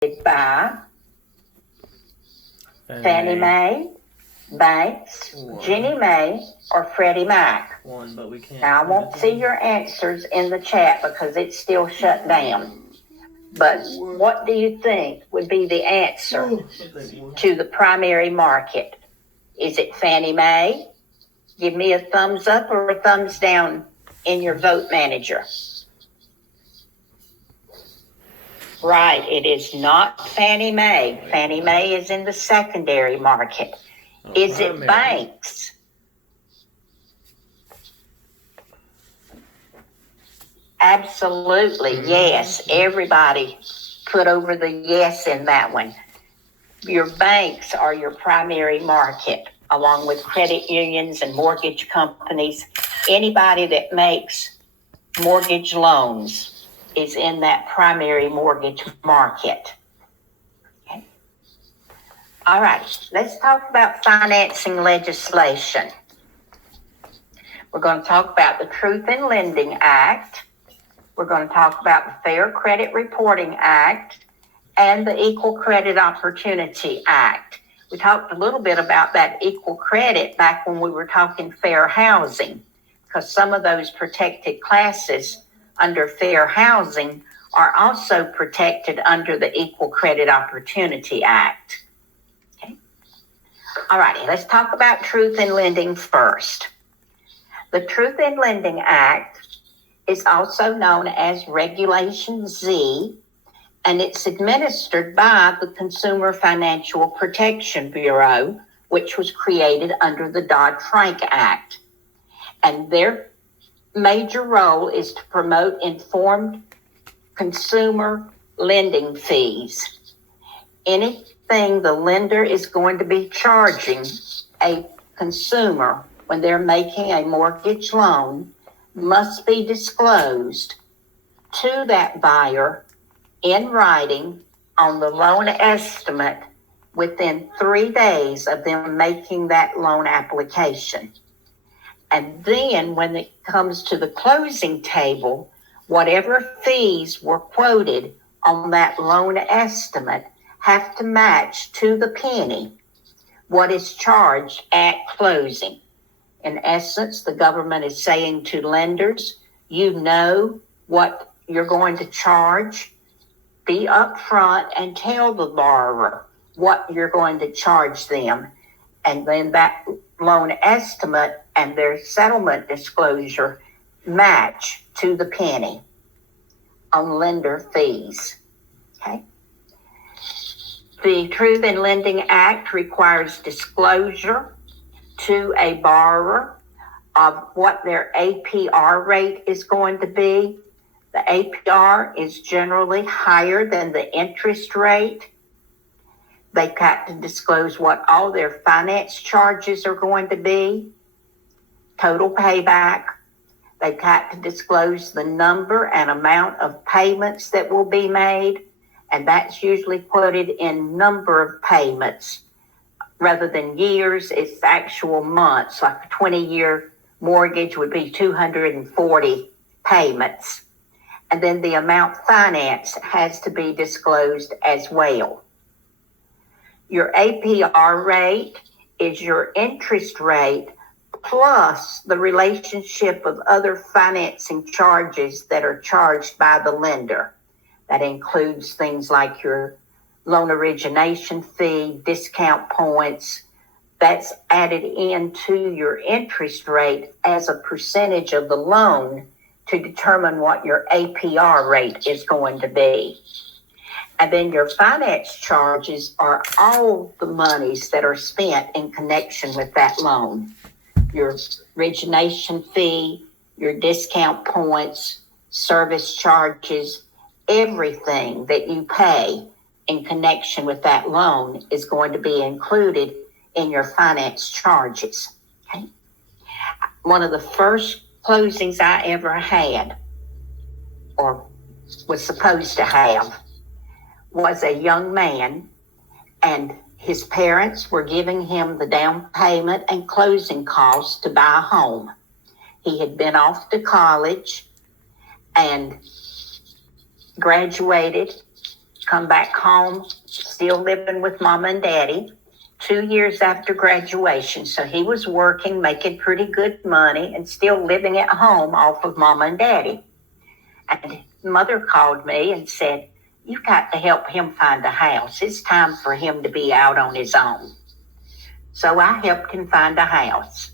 by Fannie Mae, Banks, Ginnie Mae, or Freddie Mac. But we can't. Now, I won't see your answers in the chat because it's still shut down. But what do you think would be the answer to the primary market? Is it Fannie Mae? Give me a thumbs up or a thumbs down in your vote manager. Right, it is not Fannie Mae. Fannie Mae is in the secondary market. Is it banks? Absolutely, yes. Everybody put over the yes in that one. Your banks are your primary market, along with credit unions and mortgage companies. Anybody that makes mortgage loans is in that primary mortgage market. Okay. All right, let's talk about financing legislation. We're going to talk about the Truth in Lending Act. We're going to talk about the Fair Credit Reporting Act and the Equal Credit Opportunity Act. We talked a little bit about that equal credit back when we were talking fair housing, because some of those protected classes under fair housing are also protected under the Equal Credit Opportunity Act. Okay. All righty, let's talk about Truth in Lending first. The Truth in Lending Act is also known as Regulation Z, and it's administered by the Consumer Financial Protection Bureau, which was created under the Dodd-Frank Act. And their major role is to promote informed consumer lending fees. Anything the lender is going to be charging a consumer when they're making a mortgage loan must be disclosed to that buyer in writing on the loan estimate within 3 days of them making that loan application. And then when it comes to the closing table, whatever fees were quoted on that loan estimate have to match to the penny what is charged at closing. In essence, the government is saying to lenders, you know what you're going to charge. Be upfront and tell the borrower what you're going to charge them. And then that loan estimate and their settlement disclosure match to the penny on lender fees. Okay. The Truth in Lending Act requires disclosure to a borrower of what their APR rate is going to be. The APR is generally higher than the interest rate. They've got to disclose what all their finance charges are going to be, total payback. They've got to disclose the number and amount of payments that will be made, and that's usually quoted in number of payments. Rather than years, it's actual months. Like a 20-year mortgage would be 240 payments. And then the amount financed has to be disclosed as well. Your APR rate is your interest rate plus the relationship of other financing charges that are charged by the lender. That includes things like your loan origination fee, discount points. That's added into your interest rate as a percentage of the loan to determine what your APR rate is going to be. And then your finance charges are all the monies that are spent in connection with that loan. Your origination fee, your discount points, service charges, everything that you pay in connection with that loan is going to be included in your finance charges. Okay. One of the first closings I ever had, or was supposed to have, was a young man, and his parents were giving him the down payment and closing costs to buy a home. He had been off to college and graduated, come back home, still living with Mama and Daddy, 2 years after graduation. So he was working, making pretty good money, and still living at home off of Mama and Daddy. And Mother called me and said, "You've got to help him find a house. It's time for him to be out on his own." So I helped him find a house.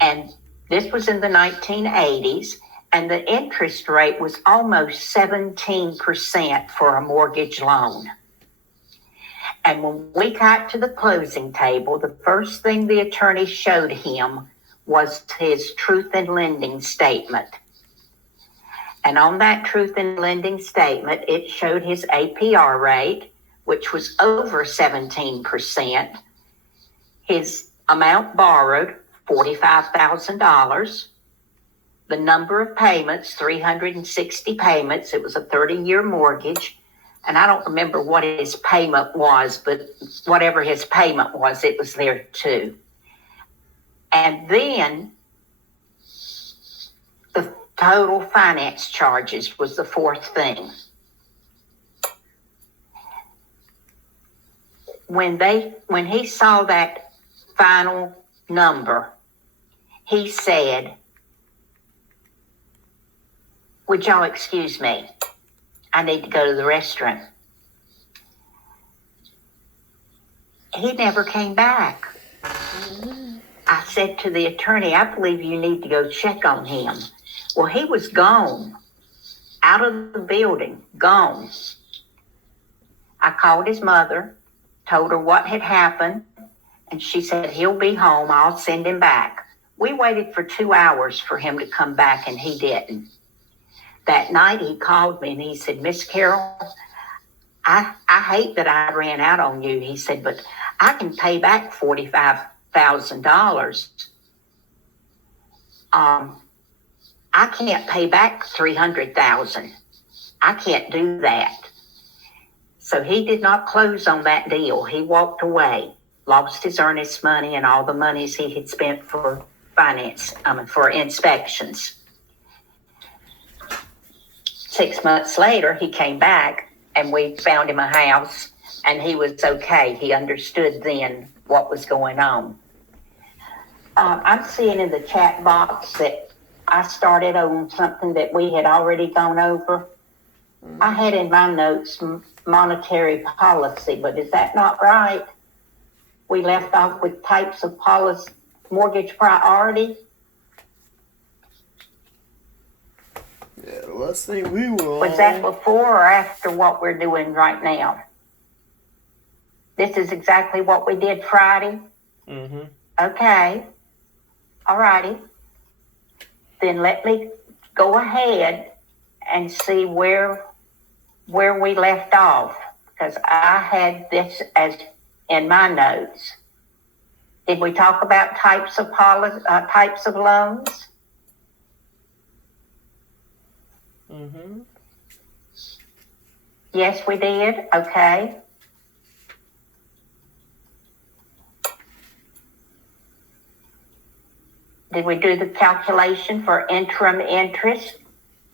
And this was in the 1980s, and the interest rate was almost 17% for a mortgage loan. And when we got to the closing table, the first thing the attorney showed him was his truth in lending statement. And on that truth in lending statement, it showed his APR rate, which was over 17%, his amount borrowed, $45,000, the number of payments, 360 payments. It was a 30-year mortgage. And I don't remember what his payment was, but whatever his payment was, it was there too. And then the total finance charges was the fourth thing. When he saw that final number, he said, "Would y'all excuse me? I need to go to the restroom." He never came back. I said to the attorney, "I believe you need to go check on him." Well, he was gone, out of the building, gone. I called his mother, told her what had happened, and she said, "He'll be home. I'll send him back." We waited for 2 hours for him to come back, and he didn't. That night he called me and he said, "Miss Carol, I hate that I ran out on you." He said, "But I can pay back $45,000. I can't pay back $300,000. I can't do that." So he did not close on that deal. He walked away, lost his earnest money and all the monies he had spent for for inspections. 6 months later, he came back and we found him a house, and he was okay. He understood then what was going on. I'm seeing in the chat box that I started on something that we had already gone over. I had in my notes monetary policy, but is that not right? We left off with types of policy, mortgage priority. Yeah, let's think we will. Was that before or after what we're doing right now? This is exactly what we did Friday? Mm-hmm. Okay. All righty. Then let me go ahead and see where we left off, because I had this as in my notes. Did we talk about types of loans? Mm-hmm. Yes, we did. Okay. Did we do the calculation for interim interest?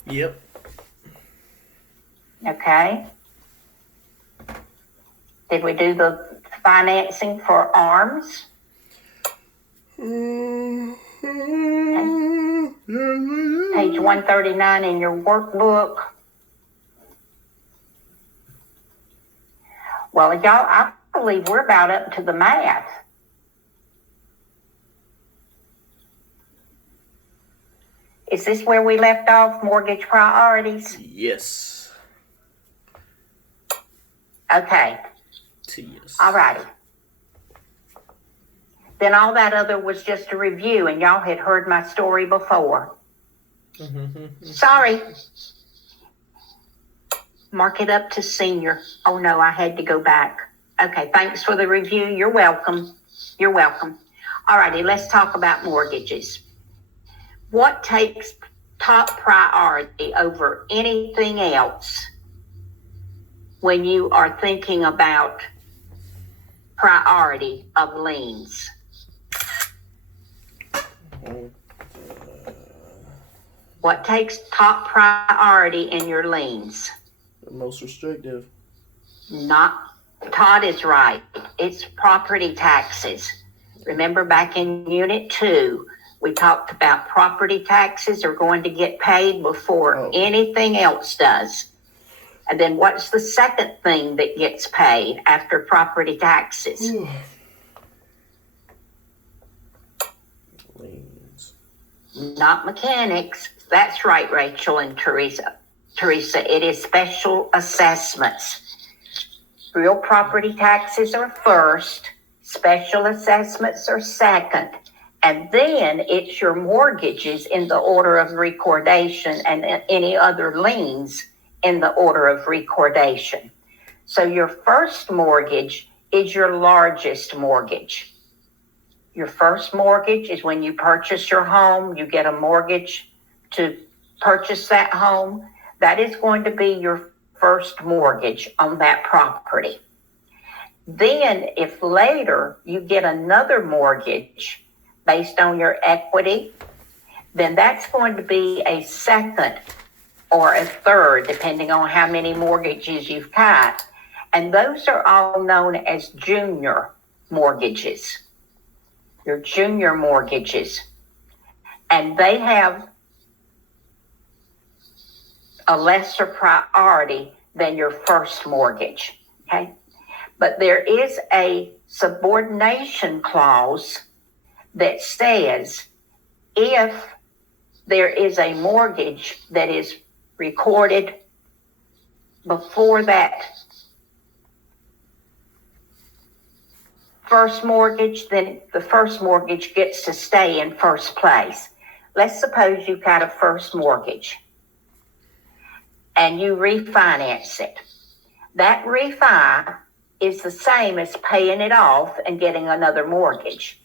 Yep. Okay. Did we do the financing for ARMS? Page 139 in your workbook. Well, y'all, I believe we're about up to the math. Is this where we left off, mortgage priorities? Yes. Okay. Yes. All righty. Then all that other was just a review, and y'all had heard my story before. Sorry. Mark it up to senior. Oh, no, I had to go back. Okay, thanks for the review. You're welcome. You're welcome. All righty, let's talk about mortgages. What takes top priority over anything else when you are thinking about priority of liens? What takes top priority in your liens? The most restrictive. Not, Todd is right. It's property taxes. Remember back in Unit 2, we talked about property taxes are going to get paid before anything else does. And then what's the second thing that gets paid after property taxes? Liens. Not mechanics. That's right, Rachel and Teresa. Teresa, it is special assessments. Real property taxes are first, special assessments are second, and then it's your mortgages in the order of recordation and any other liens in the order of recordation. So your first mortgage is your largest mortgage. Your first mortgage is when you purchase your home, you get a mortgage to purchase that home. That is going to be your first mortgage on that property. Then if later you get another mortgage based on your equity, then that's going to be a second or a third, depending on how many mortgages you've got. And those are all known as junior mortgages, your junior mortgages. And they have a lesser priority than your first mortgage, okay? But there is a subordination clause that says if there is a mortgage that is recorded before that first mortgage, then the first mortgage gets to stay in first place. Let's suppose you've got a first mortgage and you refinance it. That refi is the same as paying it off and getting another mortgage.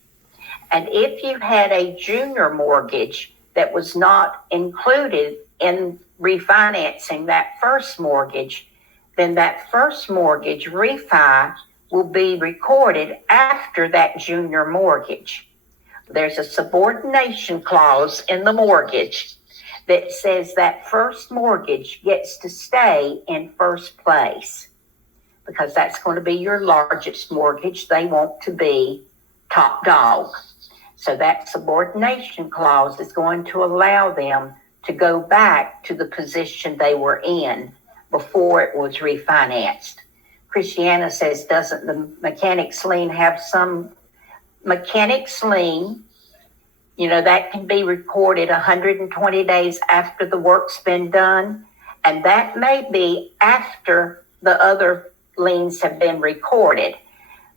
And if you had a junior mortgage that was not included in refinancing that first mortgage, then that first mortgage refi will be recorded after that junior mortgage. There's a subordination clause in the mortgage that says that first mortgage gets to stay in first place because that's going to be your largest mortgage. They want to be top dog. So that subordination clause is going to allow them to go back to the position they were in before it was refinanced. Christiana says, doesn't the mechanics lien have some mechanics lien? You know, that can be recorded 120 days after the work's been done. And that may be after the other liens have been recorded.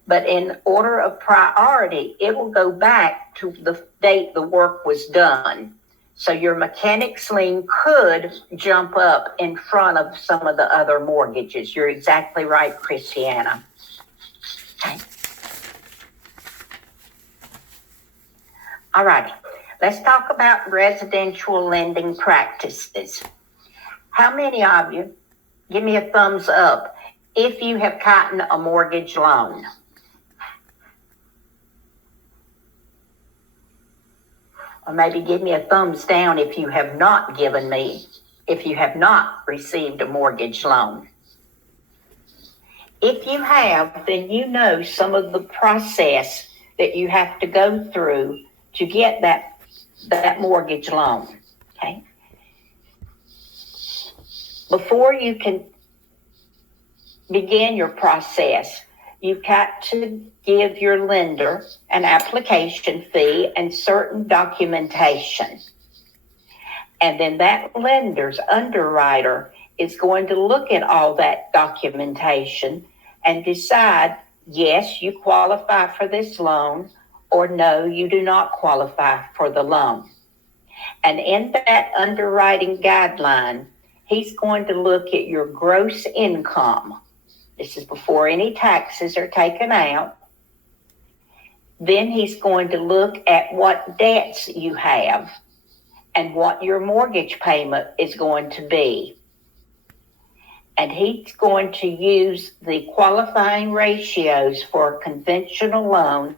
But in order of priority, it will go back to the date the work was done. So your mechanics lien could jump up in front of some of the other mortgages. You're exactly right, Christiana. Okay. All righty. Let's talk about residential lending practices. How many of you, give me a thumbs up, if you have gotten a mortgage loan? Or maybe give me a thumbs down if you have not received a mortgage loan. If you have, then you know some of the process that you have to go through to get that mortgage loan, okay? Before you can begin your process, you've got to give your lender an application fee and certain documentation. And then that lender's underwriter is going to look at all that documentation and decide, yes, you qualify for this loan, or no, you do not qualify for the loan. And in that underwriting guideline, he's going to look at your gross income. This is before any taxes are taken out. Then he's going to look at what debts you have and what your mortgage payment is going to be. And he's going to use the qualifying ratios for a conventional loan,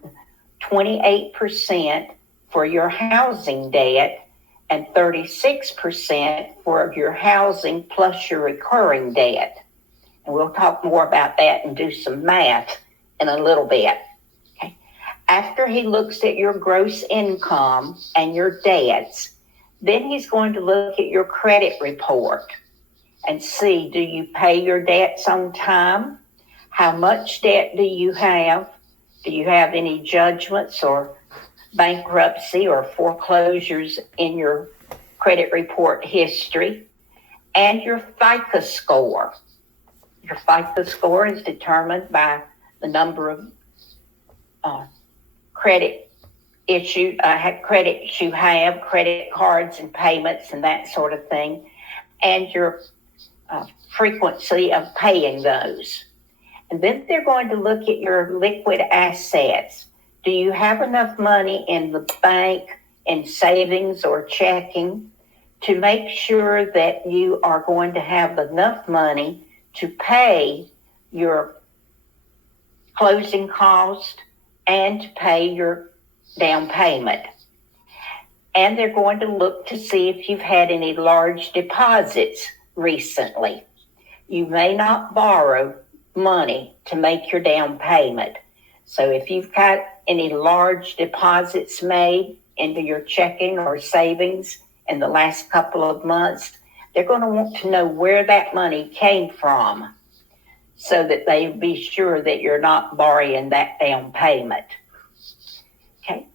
28% for your housing debt and 36% for your housing plus your recurring debt. And we'll talk more about that and do some math in a little bit. Okay. After he looks at your gross income and your debts, then he's going to look at your credit report and see, do you pay your debts on time? How much debt do you have? Do you have any judgments or bankruptcy or foreclosures in your credit report history? And your FICO score. Your FICO score is determined by the number of credits you have, credit cards and payments and that sort of thing, and your frequency of paying those. And then they're going to look at your liquid assets. Do you have enough money in the bank, in savings or checking, to make sure that you are going to have enough money to pay your closing cost and to pay your down payment? And they're going to look to see if you've had any large deposits recently. You may not borrow money to make your down payment. So if you've got any large deposits made into your checking or savings in the last couple of months, they're going to want to know where that money came from so that they be sure that you're not borrowing that down payment. Okay.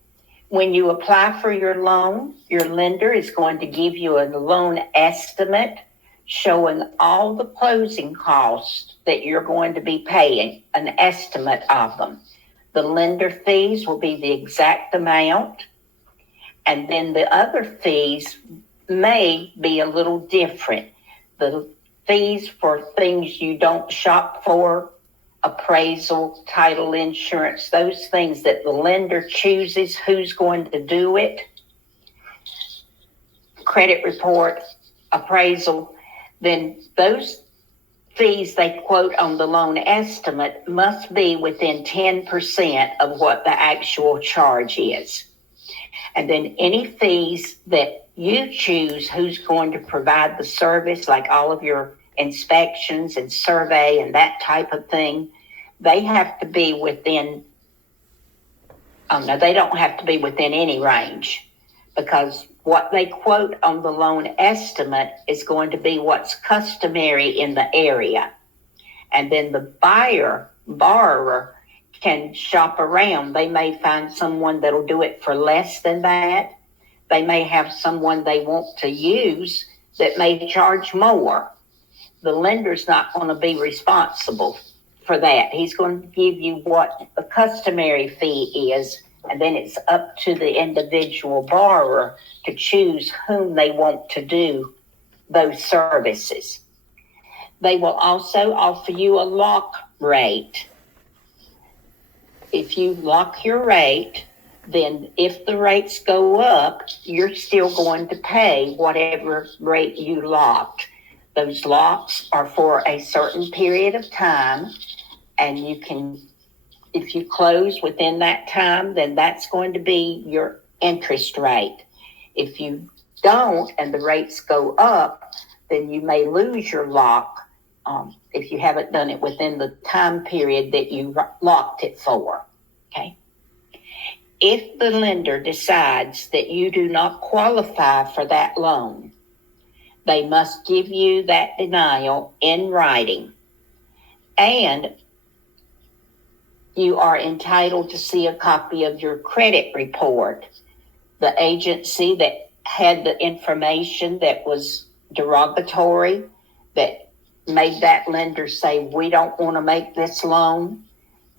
When you apply for your loan, your lender is going to give you a loan estimate showing all the closing costs that you're going to be paying, an estimate of them. The lender fees will be the exact amount, and then the other fees may be a little different. The fees for things you don't shop for, appraisal, title insurance, those things that the lender chooses who's going to do it, credit report, appraisal, then those fees they quote on the loan estimate must be within 10% of what the actual charge is. And then any fees that you choose who's going to provide the service, like all of your inspections and survey and that type of thing, they have to be within, no, they don't have to be within any range, because what they quote on the loan estimate is going to be what's customary in the area. And then the borrower can shop around. They may find someone that'll do it for less than that. They may have someone they want to use that may charge more. The lender's not going to be responsible for that. He's going to give you what the customary fee is, and then it's up to the individual borrower to choose whom they want to do those services. They will also offer you a lock rate. If you lock your rate, then if the rates go up, you're still going to pay whatever rate you locked. Those locks are for a certain period of time, and you can, if you close within that time, then that's going to be your interest rate. If you don't and the rates go up, then you may lose your lock if you haven't done it within the time period that you locked it for. Okay. If the lender decides that you do not qualify for that loan, they must give you that denial in writing, and you are entitled to see a copy of your credit report. The agency that had the information that was derogatory, that made that lender say, we don't want to make this loan,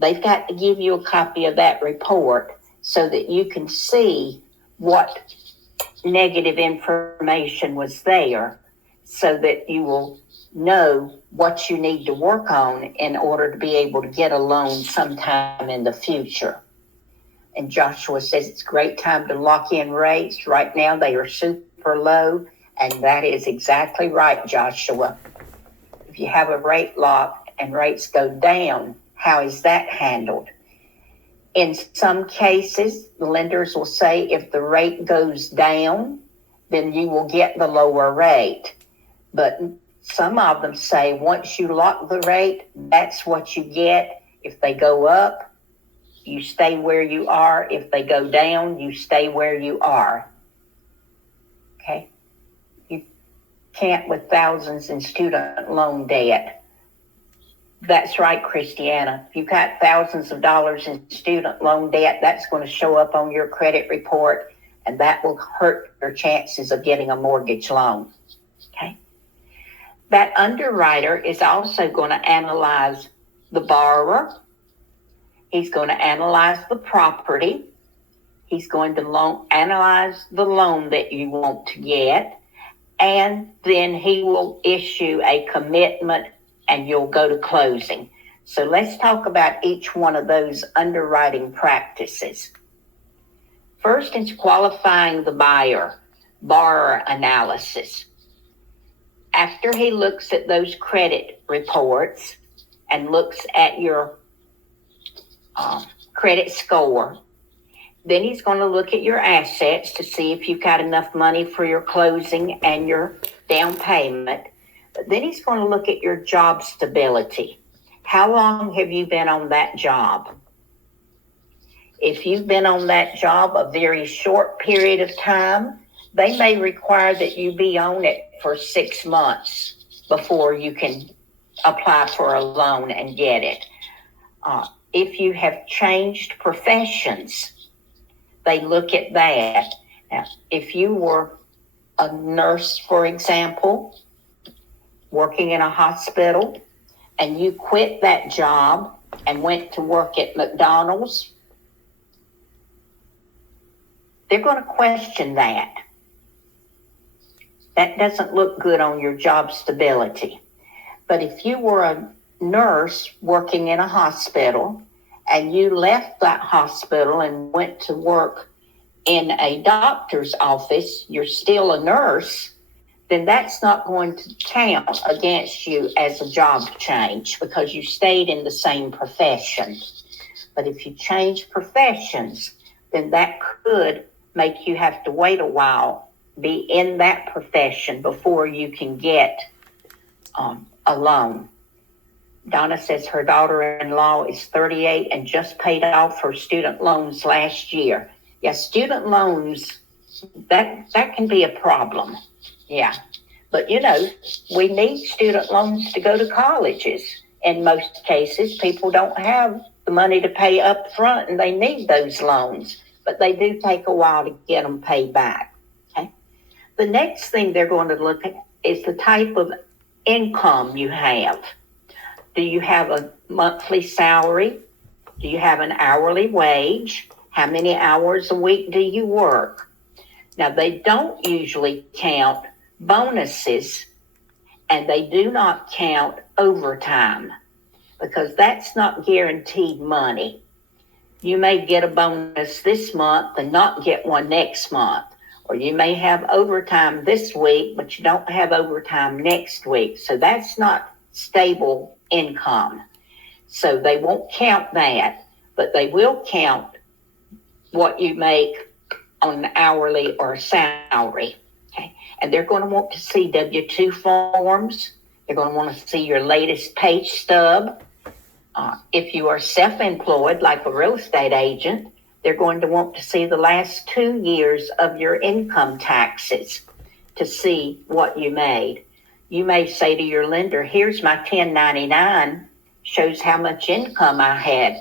they've got to give you a copy of that report so that you can see what negative information was there, so that you will know what you need to work on in order to be able to get a loan sometime in the future. And Joshua says it's a great time to lock in rates. Right now they are super low, and that is exactly right, Joshua. If you have a rate lock and rates go down, how is that handled? In some cases, the lenders will say if the rate goes down, then you will get the lower rate. But Some of them say once you lock the rate, that's what you get. If they go up, you stay where you are. If they go down, you stay where you are. Okay? You can't with thousands in student loan debt. That's right, Christiana. If you've got thousands of dollars in student loan debt, that's going to show up on your credit report, and that will hurt your chances of getting a mortgage loan. Okay? That underwriter is also going to analyze the borrower. He's going to analyze the property. He's going to analyze the loan that you want to get. And then he will issue a commitment and you'll go to closing. So let's talk about each one of those underwriting practices. First is qualifying the buyer, borrower analysis. After he looks at those credit reports and looks at your credit score, then he's going to look at your assets to see if you've got enough money for your closing and your down payment. But then he's going to look at your job stability. How long have you been on that job? If you've been on that job a very short period of time, they may require that you be on it for 6 months before you can apply for a loan and get it. If you have changed professions, they look at that. Now, if you were a nurse, for example, working in a hospital, and you quit that job and went to work at McDonald's, they're going to question that. That doesn't look good on your job stability. But if you were a nurse working in a hospital and you left that hospital and went to work in a doctor's office, you're still a nurse, then that's not going to count against you as a job change because you stayed in the same profession. But if you change professions, then that could make you have to wait a while, be in that profession before you can get a loan. Donna says her daughter-in-law is 38 and just paid off her student loans last year. Yeah, student loans, that can be a problem. Yeah. But, we need student loans to go to colleges. In most cases, people don't have the money to pay up front and they need those loans. But they do take a while to get them paid back. Okay. The next thing they're going to look at is the type of income you have. Do you have a monthly salary? Do you have an hourly wage? How many hours a week do you work? Now, they don't usually count bonuses, and they do not count overtime because that's not guaranteed money. You may get a bonus this month and not get one next month, or you may have overtime this week, but you don't have overtime next week. So that's not stable income. So they won't count that, but they will count what you make on hourly or salary. Okay. And they're going to want to see W-2 forms. They're going to want to see your latest pay stub. If you are self-employed, like a real estate agent, they're going to want to see the last 2 years of your income taxes to see what you made. You may say to your lender, here's my 1099, shows how much income I had.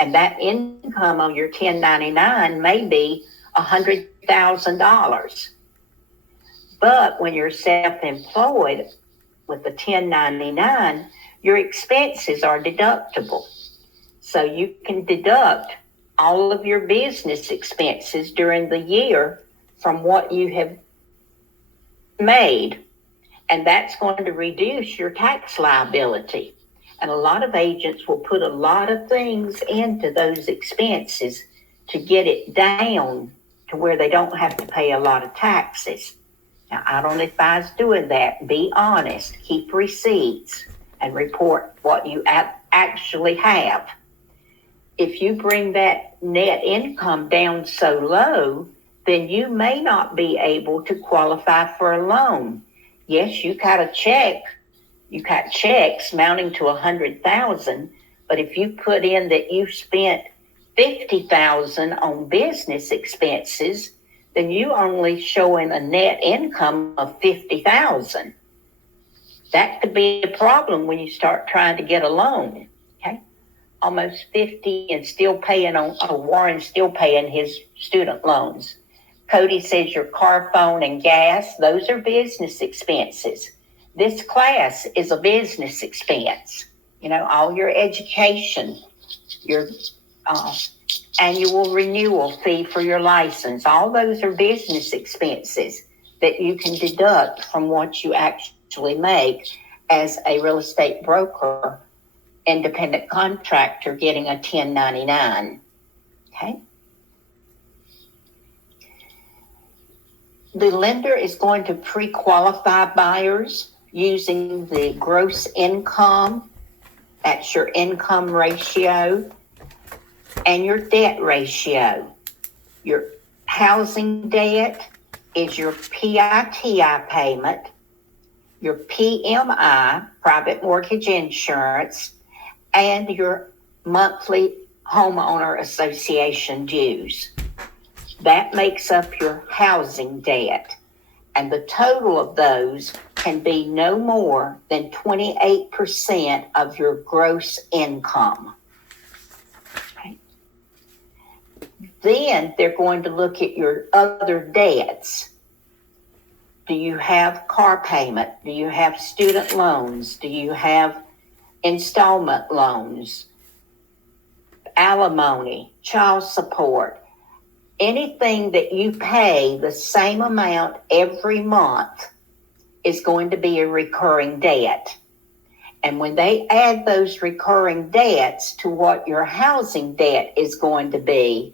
And that income on your 1099 may be $100,000. But when you're self-employed with the 1099, your expenses are deductible. So you can deduct all of your business expenses during the year from what you have made. And that's going to reduce your tax liability. And a lot of agents will put a lot of things into those expenses to get it down to where they don't have to pay a lot of taxes. Now, I don't advise doing that. Be honest. Keep receipts and report what you actually have. If you bring that net income down so low, then you may not be able to qualify for a loan. Yes, you got checks mounting to 100,000, but if you put in that you spent 50,000 on business expenses, then you only showing a net income of 50,000. That could be a problem when you start trying to get a loan. Okay, almost 50 and still paying on Warren still paying his student loans. Cody says your car, phone, and gas, those are business expenses. This class is a business expense. All your education, your annual renewal fee for your license, all those are business expenses that you can deduct from what you actually make as a real estate broker, independent contractor getting a 1099. Okay. The lender is going to pre-qualify buyers using the gross income, that's your income ratio, and your debt ratio. Your housing debt is your PITI payment, your PMI, private mortgage insurance, and your monthly homeowner association dues. That makes up your housing debt. And the total of those can be no more than 28% of your gross income. Okay. Then they're going to look at your other debts. Do you have car payment? Do you have student loans? Do you have installment loans, alimony, child support? Anything that you pay the same amount every month is going to be a recurring debt. And when they add those recurring debts to what your housing debt is going to be,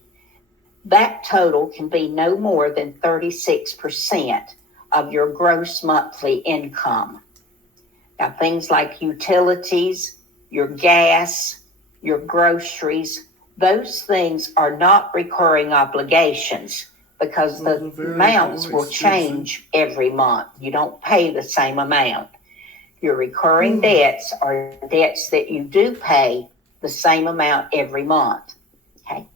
that total can be no more than 36% of your gross monthly income. Now, things like utilities, your gas, your groceries, those things are not recurring obligations because the amounts will change every month. You don't pay the same amount. Your recurring debts are debts that you do pay the same amount every month. Okay.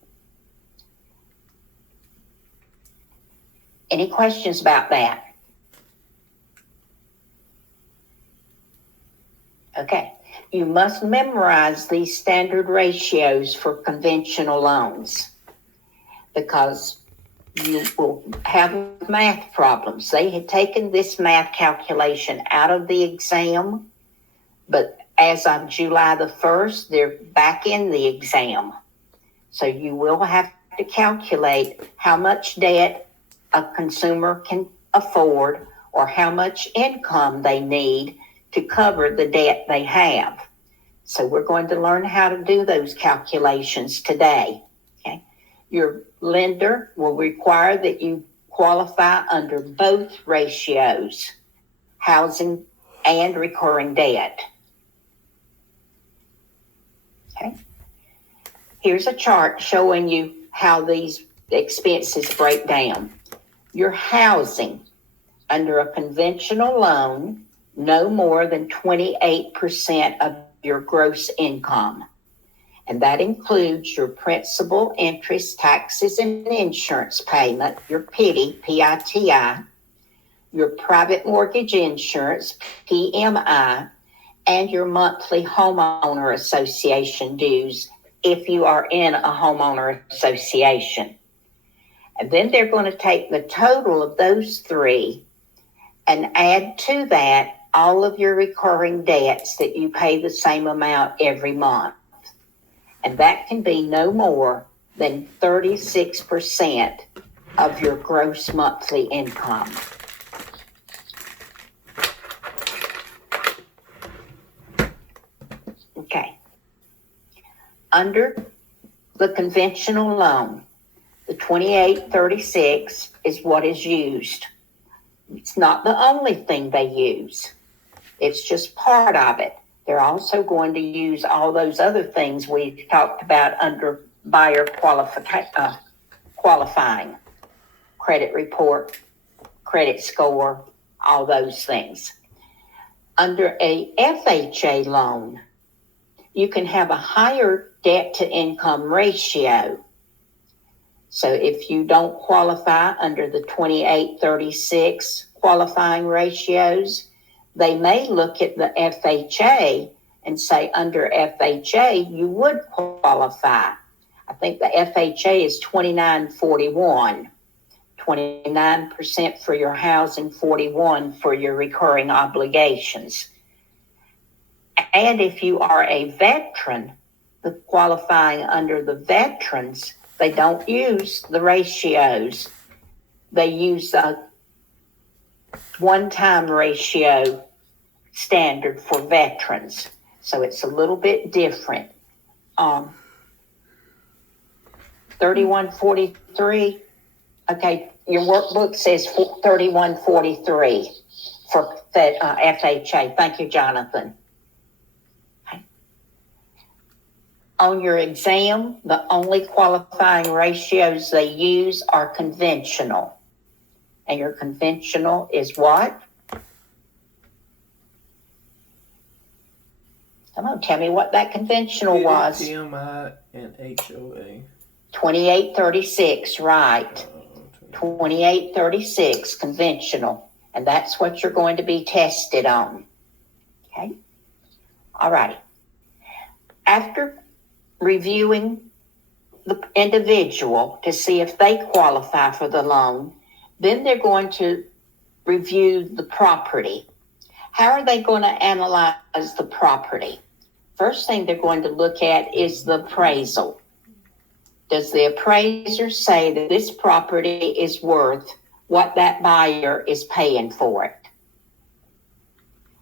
Any questions about that? Okay. You must memorize these standard ratios for conventional loans because you will have math problems. They had taken this math calculation out of the exam, but as of July the 1st, they're back in the exam. So you will have to calculate how much debt a consumer can afford or how much income they need to cover the debt they have. So we're going to learn how to do those calculations today. Okay. Your lender will require that you qualify under both ratios, housing and recurring debt. Okay. Here's a chart showing you how these expenses break down. Your housing under a conventional loan, no more than 28% of your gross income. And that includes your principal, interest, taxes, and insurance payment, your PITI, your private mortgage insurance, PMI, and your monthly homeowner association dues if you are in a homeowner association. And then they're going to take the total of those three and add to that all of your recurring debts that you pay the same amount every month. And that can be no more than 36% of your gross monthly income. Okay. Under the conventional loan, the 2836 is what is used. It's not the only thing they use. It's just part of it. They're also going to use all those other things we talked about under buyer qualifying. Credit report, credit score, all those things. Under a FHA loan, you can have a higher debt to income ratio. So if you don't qualify under the 2836 qualifying ratios, they may look at the FHA and say under FHA, you would qualify. I think the FHA is 2941, 29% for your housing, 41 for your recurring obligations. And if you are a veteran, the qualifying under the veterans, they don't use the ratios. They use a one-time ratio standard for veterans. So it's a little bit different. 3143. Okay, your workbook says 3143 for FHA. Thank you, Jonathan. On your exam, the only qualifying ratios they use are conventional. And your conventional is what? Come on, tell me what that conventional was. PMI and HOA. 2836, right. 2836, conventional. And that's what you're going to be tested on. Okay? All righty. After reviewing the individual to see if they qualify for the loan, then they're going to review the property. How are they going to analyze the property? First thing they're going to look at is the appraisal. Does the appraiser say that this property is worth what that buyer is paying for it?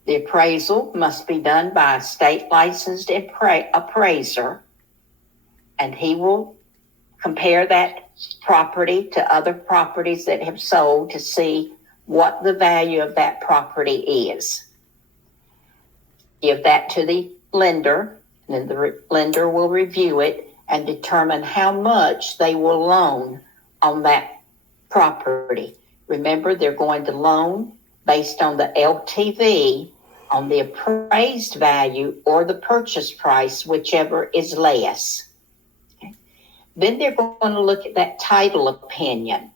The appraisal must be done by a state licensed appraiser, and he will compare that property to other properties that have sold to see what the value of that property is. Give that to the lender, and then the lender will review it and determine how much they will loan on that property. Remember, they're going to loan based on the LTV, on the appraised value, or the purchase price, whichever is less. Okay. Then they're going to look at that title opinion.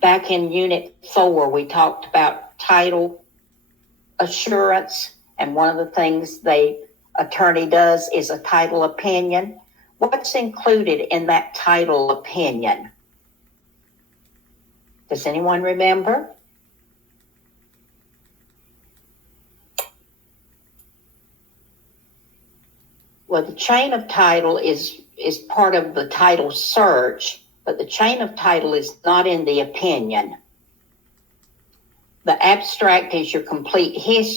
Back in Unit 4, we talked about title assurance, and one of the things the attorney does is a title opinion. What's included in that title opinion? Does anyone remember? Well, the chain of title is part of the title search, but the chain of title is not in the opinion. The abstract is your complete history.